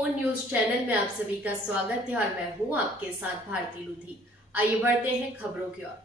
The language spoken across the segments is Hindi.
फोन न्यूज चैनल में आप सभी का स्वागत है और मैं हूं आपके साथ भारती लुधी। आइए बढ़ते हैं खबरों की ओर।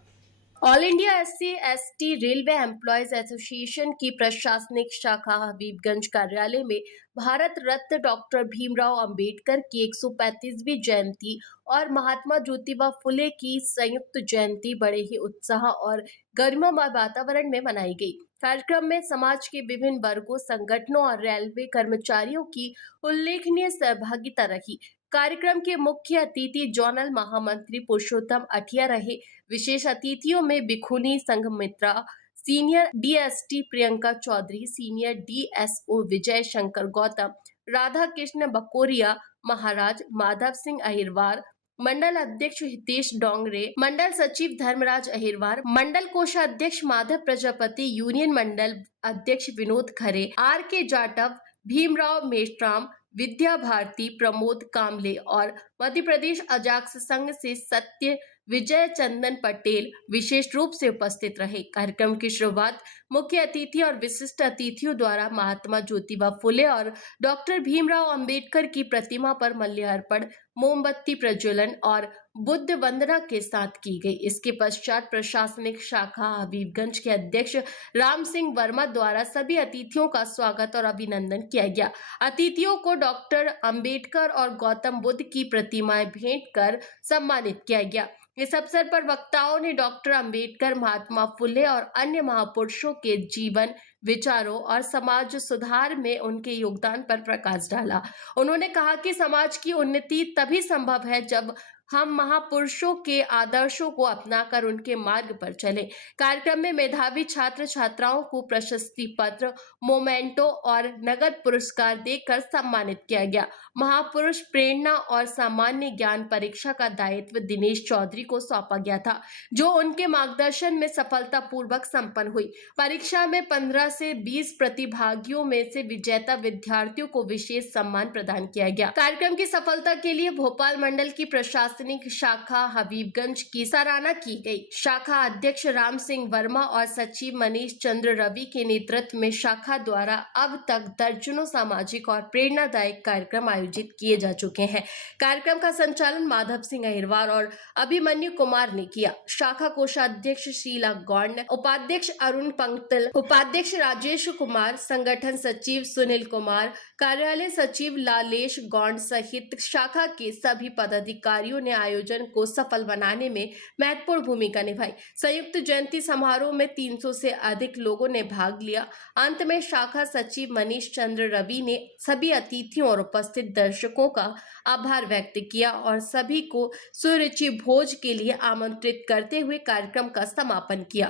All India SC/ST railway employees association की प्रशासनिक शाखा हबीबगंज कार्यालय में भारत रत्न डॉक्टर भीमराव अंबेडकर की 135वीं जयंती और महात्मा ज्योतिबा फुले की संयुक्त जयंती बड़े ही उत्साह और गरिमामय वातावरण में मनाई गई। कार्यक्रम में समाज के विभिन्न वर्गों, संगठनों और रेलवे कर्मचारियों की उल्लेखनीय सहभागिता रही। कार्यक्रम के मुख्य अतिथि जोनल महामंत्री पुरुषोत्तम अठिया रहे। विशेष अतिथियों में बिखुनी Sanghamitra, senior DST Priyanka Chaudhary, senior DSO Vijay Shankar Gautam, Radha Krishna Bakoria Maharaj, Madhav Singh Ahirwar, मंडल अध्यक्ष हितेश डोंगरे, मंडल सचिव धर्मराज अहिरवार, मंडल कोषाध्यक्ष माधव प्रजापति, यूनियन मंडल अध्यक्ष विनोद खरे, RK जाटव, भीमराव मेश्राम, विद्या भारती, प्रमोद कामले और मध्य प्रदेश अजाक्स संघ से सत्य विजय चंदन पटेल विशेष रूप से उपस्थित रहे। कार्यक्रम की शुरुआत मुख्य अतिथि और विशिष्ट अतिथियों द्वारा महात्मा ज्योतिबा फुले और डॉक्टर भीमराव अंबेडकर की प्रतिमा पर माल्यार्पण, मोमबत्ती प्रज्वलन और बुद्ध वंदना के साथ की गई। इसके पश्चात प्रशासनिक शाखा हबीबगंज के अध्यक्ष राम सिंह वर्मा द्वारा सभी अतिथियों का स्वागत और अभिनंदन किया गया। अतिथियों को डॉक्टर अंबेडकर और गौतम बुद्ध की प्रतिमाएं भेंट कर सम्मानित किया गया। इस अवसर पर वक्ताओं ने डॉक्टर अंबेडकर, महात्मा फुले और अन्य महापुरुषों के जीवन, विचारों और समाज सुधार में उनके योगदान पर प्रकाश डाला। उन्होंने कहा कि समाज की उन्नति तभी संभव है जब हम महापुरुषों के आदर्शों को अपनाकर उनके मार्ग पर चलें। कार्यक्रम में मेधावी छात्र छात्राओं को प्रशस्ति पत्र, मोमेंटो और नगद पुरस्कार देकर सम्मानित किया गया। महापुरुष प्रेरणा और सामान्य ज्ञान परीक्षा का दायित्व दिनेश चौधरी को सौंपा गया था, जो उनके मार्गदर्शन में सफलतापूर्वक संपन्न हुई। परीक्षा में 15 से 20 प्रतिभागियों में से विजेता विद्यार्थियों को विशेष सम्मान प्रदान किया गया। कार्यक्रम की सफलता के लिए भोपाल मंडल की प्रशासनिक शाखा हबीबगंज की सराहना की गई। शाखा अध्यक्ष राम सिंह वर्मा और सचिव मनीष चंद्र रवि के नेतृत्व में शाखा द्वारा अब तक दर्जनों सामाजिक और प्रेरणादायक कार्यक्रम आयोजित किए जा चुके हैं। कार्यक्रम का संचालन माधव सिंह अहिरवार और अभिमन्यु कुमार ने किया। शाखा कोषाध्यक्ष शीला गौंड, उपाध्यक्ष अरुण पंक्तल, उपाध्यक्ष राजेश कुमार, संगठन सचिव सुनील कुमार, कार्यालय सचिव लालेश गौंड सहित शाखा के सभी पदाधिकारियों ने आयोजन को सफल बनाने में महत्वपूर्ण भूमिका निभाई। संयुक्त जयंती समारोह में 300 से अधिक लोगों ने भाग लिया। अंत में शाखा सचिव मनीष चंद्र रवि ने सभी अतिथियों और उपस्थित दर्शकों का आभार व्यक्त किया और सभी को सुरुचि भोज के लिए आमंत्रित करते हुए कार्यक्रम का समापन किया।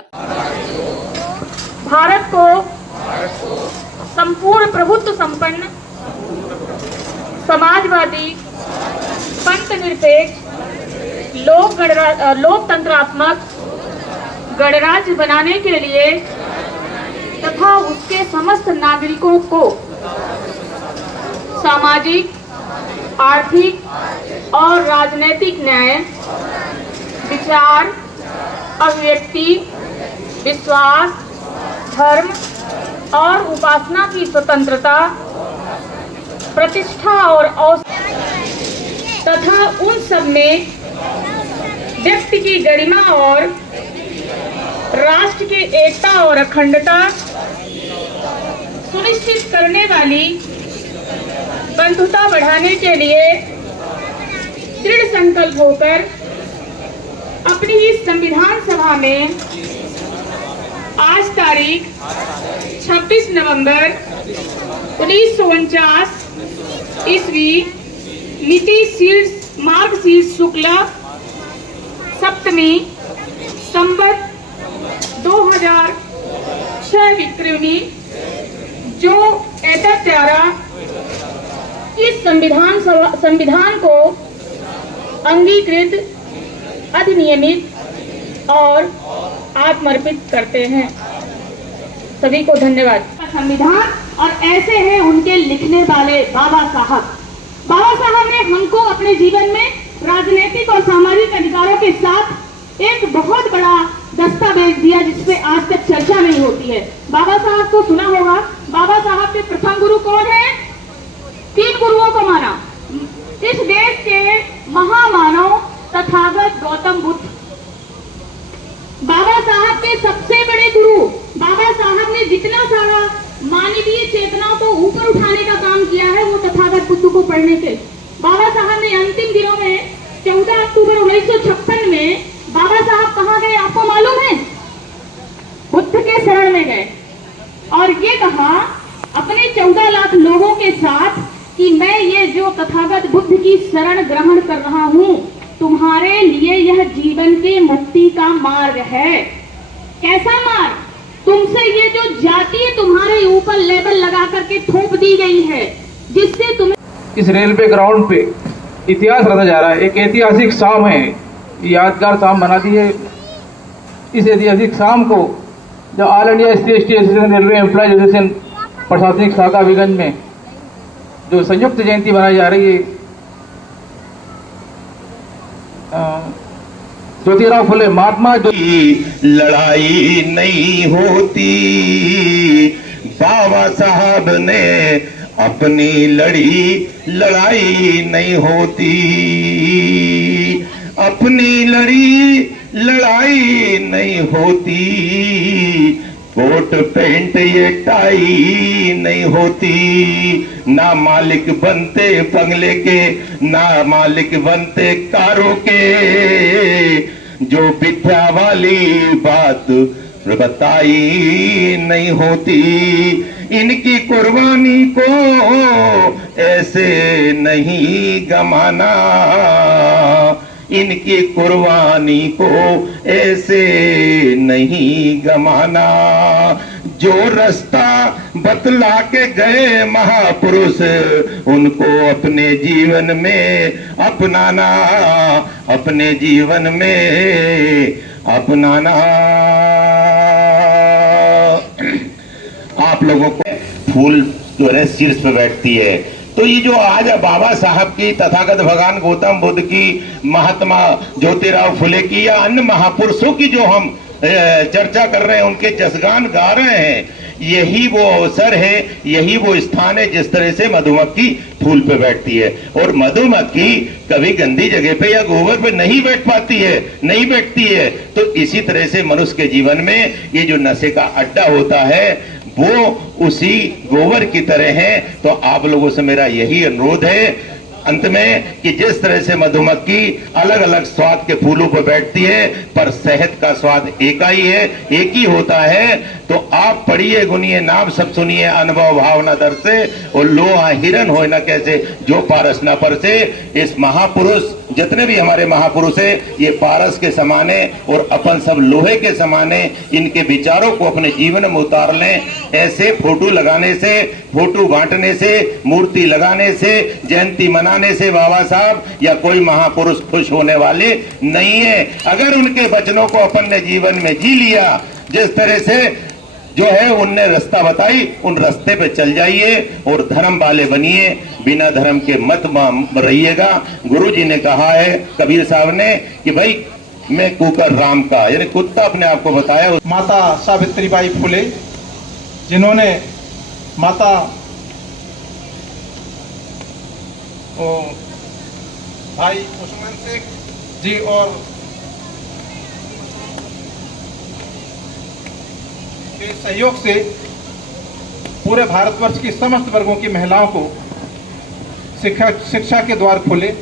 भारत को संपूर्ण प्रभुत्व संपन्न, समाजवादी, पंथ निरपेक्ष, लोकतंत्रात्मक गणराज्य बनाने के लिए तथा उसके समस्त नागरिकों को सामाजिक, आर्थिक और राजनैतिक न्याय, विचार, अभिव्यक्ति, विश्वास, धर्म और उपासना की स्वतंत्रता, प्रतिष्ठा और तथा उन सब में व्यक्ति की गरिमा और राष्ट्र की एकता और अखंडता सुनिश्चित करने वाली बंधुता बढ़ाने के लिए दृढ़ संकल्प होकर अपनी इस संविधान सभा में आज तारीख 26 नवंबर 1949 ईस्वी मिति मार्गशीर्ष शुक्ल सप्तमी संवत 2006 विक्रमी जो एतद्द्वारा इस संविधान को अंगीकृत, अधिनियमित और आत्मर्पित करते हैं। सभी को धन्यवाद। संविधान और ऐसे हैं उनके लिखने वाले बाबा साहब। बाबा साहब ने हमको अपने जीवन में राजनीतिक और सामाजिक अधिकारों के साथ एक बहुत बड़ा दस्तावेज दिया जिसपे आज तक चर्चा नहीं होती है। बाबा साहब को सुना होगा। बाबा साहब के प्रथम गुरु कौन है? 3 गुरुओं को माना। तथागत गौतम बुद्ध। बाबा साहब के सबसे बड़े गुरु, बाबा साहब ने जितना सारा मानवीय चेतनाओं को ऊपर उठाने का काम किया है वो तथागत बुद्ध को पढ़ने से। बाबा साहब ने अंतिम दिनों में 14 अक्टूबर 1956 में बाबा साहब कहाँ गए आपको मालूम है? बुद्ध के शरण में गए और ये कहा अपने 14 लाख लोगों के साथ कि मैं ये जो तथागत बुद्ध की शरण ग्रहण कर रहा हूं, तुम्हारे लिए यह जीवन के मुक्ति का मार्ग है। कैसा मार्ग? तुमसे ये जो जाति है तुम्हारे ऊपर लेबल लगा करके थोप दी गई है, जिससे तुम्हें इस रेलवे ग्राउंड पे इतिहास रचा जा रहा है। एक ऐतिहासिक शाम है, यादगार शाम बना दी है। इस ऐतिहासिक शाम को जो all India SC ST association, railway employees association प्रशासनिक शाखा अभिगंज में जो संयुक्त जयंती मनाई जा रही है, ज्योतिराव फुले महात्मा जो लड़ाई नहीं होती, बाबा साहब ने अपनी लड़ी, लड़ाई नहीं होती, अपनी लड़ी लड़ाई नहीं होती, कोट पैंट ये टाई नहीं होती, ना मालिक बनते बंगले के, ना मालिक बनते कारों के, जो विद्या वाली बात बताई नहीं होती, इनकी कुर्बानी को ऐसे नहीं गमाना, इनकी कुर्बानी को ऐसे नहीं गमाना, जो रास्ता बतला के गए महापुरुष उनको अपने जीवन में अपनाना, अपने जीवन में अपनाना। आप लोगों को फूल जो है शीर्ष पे बैठती है, तो ये जो आज बाबा साहब की, तथागत भगवान गौतम बुद्ध की, महात्मा ज्योतिराव फुले की या अन्य महापुरुषों की जो हम चर्चा कर रहे हैं, उनके जसगान गा रहे हैं, यही वो अवसर है, यही वो स्थान है जिस तरह से मधुमक्खी फूल पे बैठती है। और मधुमक्खी कभी गंदी जगह पे या गोबर पे नहीं बैठ पाती है, नहीं बैठती है। तो इसी तरह से मनुष्य के जीवन में ये जो नशे का अड्डा होता है वो उसी गोबर की तरह है। तो आप लोगों से मेरा यही अनुरोध है अंत में कि जिस तरह से मधुमक्खी अलग अलग स्वाद के फूलों पर बैठती है, पर शहद का स्वाद एक ही है, एक ही होता है। तो आप पढ़िए, गुनिए, नाम सब सुनिए, अनुभव भावना दर से और लोहा हिरन हो न कैसे जो पारस न पर से। इस महापुरुष जितने भी हमारे महापुरुष है ये पारस के समान है और अपन सब लोहे के समान है। इनके विचारों को अपने जीवन में उतार लें। ऐसे फोटो लगाने से, फोटो बांटने से, मूर्ति लगाने से, जयंती मनाने से बाबा साहब या कोई महापुरुष खुश होने वाले नहीं है। अगर उनके वचनों को अपन ने जीवन में जी लिया, जिस तरह से जो है उनने रास्ता बताई, उन रास्ते पे चल जाइए और धर्म वाले बनिए, बिना धर्म के मत रहिएगा। गुरु जी ने कहा है, कबीर साहब ने, कि भाई मैं कुकर राम का, यानी कुत्ता अपने आप को बताया। माता सावित्रीबाई फुले, जिन्होंने माता भाई उस्मान शेख जी और के सहयोग से पूरे भारतवर्ष की समस्त वर्गों की महिलाओं को शिक्षा के द्वार खोले,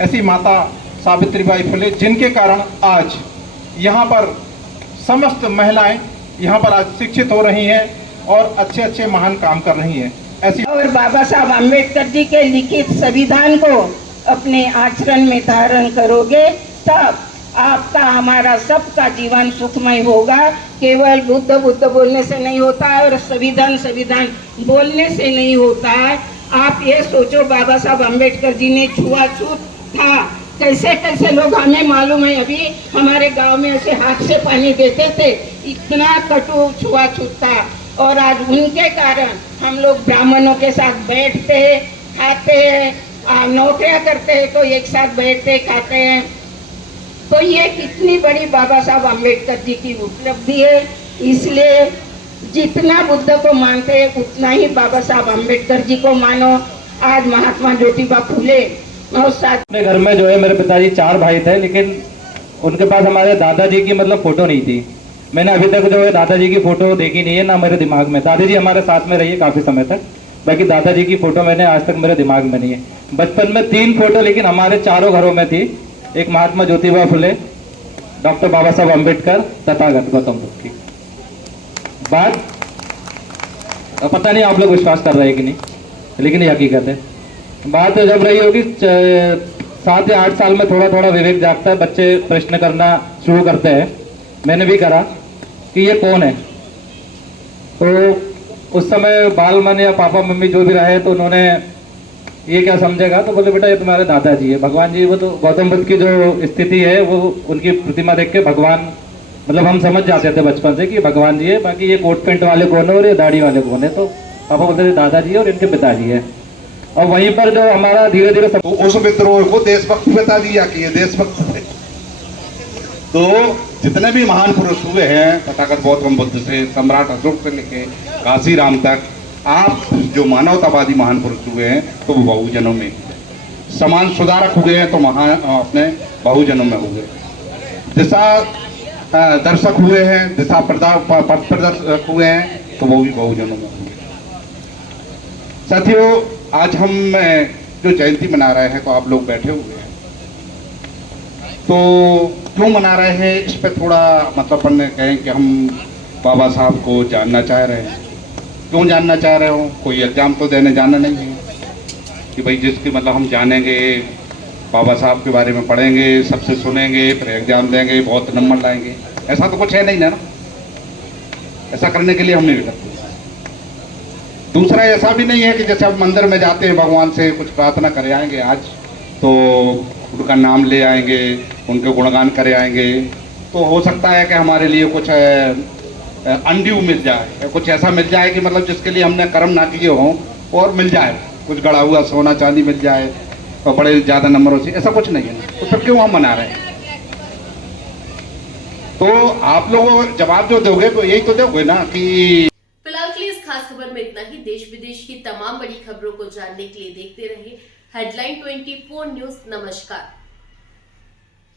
ऐसी माता सावित्रीबाई फुले, जिनके कारण आज यहाँ पर समस्त महिलाएं यहाँ पर आज शिक्षित हो रही हैं और अच्छे अच्छे महान काम कर रही हैं। ऐसी और बाबा साहब अम्बेडकर जी के लिखित संविधान को अपने आचरण में धारण करोगे, तब आपका, हमारा सबका जीवन सुखमय होगा। केवल बुद्ध बुद्ध बोलने से नहीं होता है और संविधान संविधान बोलने से नहीं होता है। आप ये सोचो, बाबा साहब अम्बेडकर जी ने छुआछूत था, कैसे कैसे लोग, हमें मालूम है, अभी हमारे गांव में ऐसे हाथ से पानी देते थे, इतना कटु छुआछूत था। और आज उनके कारण हम लोग ब्राह्मणों के साथ बैठते हैं, खाते हैं, नौकरियां करते हैं तो एक साथ बैठते खाते हैं। तो ये कितनी बड़ी बाबा साहब अम्बेडकर जी की उपलब्धि है। इसलिए जितना बुद्ध को मानते हैं उतना ही बाबा साहब अम्बेडकर जी को मानो। आज महात्मा ज्योतिबा फुले नौशाद अपने घर में जो है मेरे पिताजी 4 भाई थे, लेकिन उनके पास हमारे दादाजी की मतलब फोटो नहीं थी। मैंने अभी तक जो है दादाजी की फोटो देखी नहीं है, ना मेरे दिमाग में। दादी जी हमारे साथ में रही है काफी समय तक, बाकी दादाजी की फोटो मैंने आज तक मेरे दिमाग में नहीं है। बचपन में 3 फोटो लेकिन हमारे चारों घरों में थी। एक महात्मा ज्योतिबा फुले, डॉक्टर बाबा साहब अम्बेडकर, तथागत गौतम बुद्ध की। बात पता नहीं आप लोग विश्वास कर रहे हैं कि नहीं, लेकिन ये हकीकत है। बात जब रही होगी 7 या 8 साल में थोड़ा थोड़ा विवेक जागता है, बच्चे प्रश्न करना शुरू करते हैं। मैंने भी करा कि ये कौन है। तो उस समय बाल मन या पापा मम्मी जो भी रहे तो उन्होंने ये क्या समझेगा, तो बोले बेटा ये तुम्हारे दादाजी है। भगवान जी, वो तो गौतम बुद्ध की जो स्थिति है वो उनकी प्रतिमा देख के भगवान, मतलब हम समझ जाते थे बचपन से कि भगवान जी है, बाकी ये कोट पैंट वाले कौन है और ये दाढ़ी वाले कौन है। तो पापा बोलते थे दादाजी है और इनके पिताजी है। और वहीं पर जो हमारा धीरे धीरे तो उस विद्रोह को देशभक्त बता दिया कि ये देशभक्त थे। तो जितने भी महान पुरुष हुए हैं, तथागत गौतम बुद्ध से सम्राट अशोक से लेके काशीराम तक, आप जो मानवतावादी महान पुरुष हुए हैं तो वो बहुजनों में, समाज सुधारक हुए हैं तो महान अपने बहुजनों में हुए, दिशा दर्शक हुए हैं, दिशा पथ प्रदर्शक हुए हैं तो वो भी बहुजनों में हुए। साथियों, आज हम जो जयंती मना रहे हैं तो आप लोग बैठे हुए हैं, तो क्यों मना रहे हैं इस पे थोड़ा मतलब अपन कहें कि हम बाबा साहब को जानना चाह रहे हैं। क्यों जानना चाह रहे हो? कोई एग्जाम तो देने जाना नहीं है कि भाई जिसकी मतलब हम जानेंगे, बाबा साहब के बारे में पढ़ेंगे, सबसे सुनेंगे, फिर एग्जाम देंगे, बहुत नंबर लाएंगे, ऐसा तो कुछ है नहीं ना। ऐसा करने के लिए हम नहीं करते। दूसरा ऐसा भी नहीं है कि जैसे आप मंदिर में जाते हैं, भगवान से कुछ प्रार्थना करे आएंगे आज, तो उनका नाम ले आएंगे, उनके गुणगान करे आएंगे, तो हो सकता है कि हमारे लिए कुछ अनड्यू मिल जाए, कुछ ऐसा मिल जाए कि मतलब जिसके लिए हमने कर्म ना किए हों और मिल जाए, कुछ गड़ा हुआ सोना चांदी मिल जाए और बड़े ज़्यादा नंबरों से, ऐसा कुछ नहीं है। तो फिर क्यों हम मना रहे हैं? तो आप लोग जवाब जो दोगे तो यही तो दोगे ना कि फिलहाल के लिए इस खास खबर में इतना ही। देश विदेश की तमाम बड़ी खबरों को जानने के लिए देखते रहिए हेडलाइन 24 न्यूज। नमस्कार।